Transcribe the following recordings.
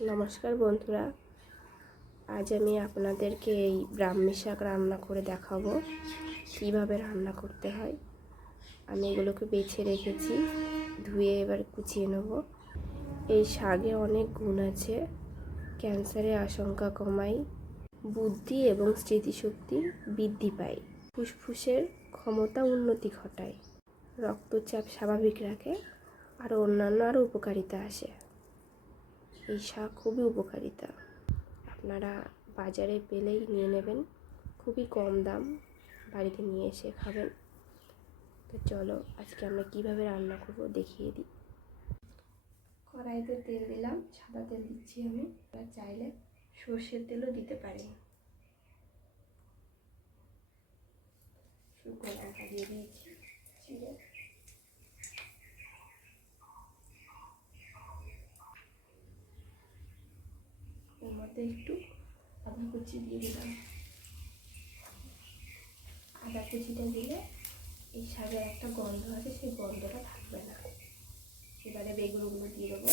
নমস্কার বন্ধুরা, আজ আমি আপনাদেরকে এই ব্রাহ্মী শাক রান্না করে দেখাবো কিভাবে রান্না করতে হয়। আমি এগুলোকে বেছে রেখেছি, ধুয়ে এবার কুচিয়ে নেব। এই শাকে অনেক গুণ আছে। ক্যান্সারের আশঙ্কা কমায়, বুদ্ধি এবং স্মৃতিশক্তি বৃদ্ধি পায়, ফুসফুসের ক্ষমতা উন্নতি ঘটায়, রক্তচাপ স্বাভাবিক রাখে, আর অন্যান্য আরও উপকারিতা আসে। এই শাক খুবই উপকারিতা, আপনারা বাজারে পেলেই নিয়ে নেবেন, খুবই কম দাম, বাড়িতে নিয়ে এসে খাবেন। তো চলো আজকে আমরা কিভাবে রান্না করব দেখিয়ে দিই। কড়াইতে তেল দিলাম, সাদা তেল দিচ্ছি আমি, আর চাইলে সর্ষের তেলও দিতে পারেন। শুকনো লঙ্কা দিয়ে দিয়েছি চিড়ে, এর মধ্যে একটু আদা কুচি দিয়ে দিলাম। আদা কুচিটা দিলে এই শাকের একটা গন্ধ আছে, সেই গন্ধটা থাকবে না। এবারে বেগুনগুলো দিয়ে দেবো।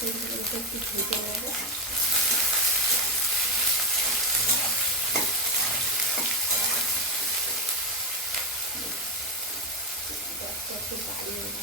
বেগুনগুলোকে একটু ভেজে নেবো। গ্যাসটা একটু বাড়িয়ে নেবো।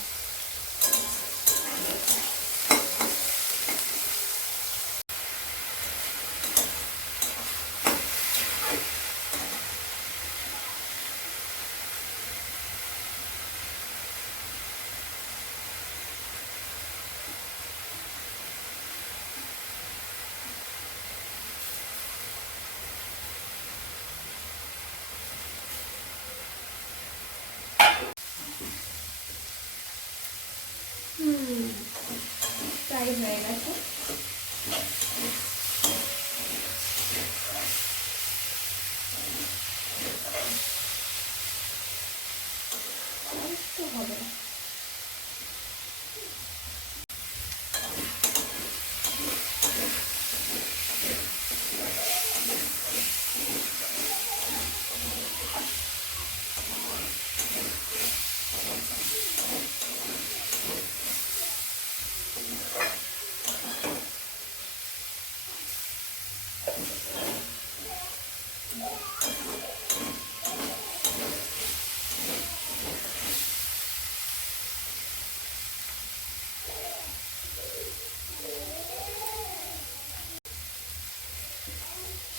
ফ্রাই হয়ে গেছে। একটু হবে না,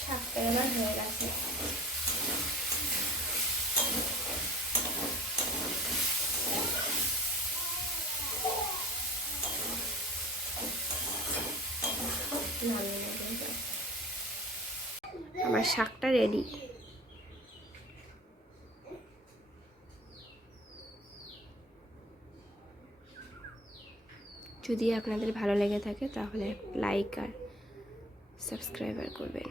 শাকটা এবার হয়ে গেছে। আমার শাকটা রেডি। যদি আপনাদের ভালো লেগে থাকে তাহলে লাইক আর সাবস্ক্রাইব করবেন।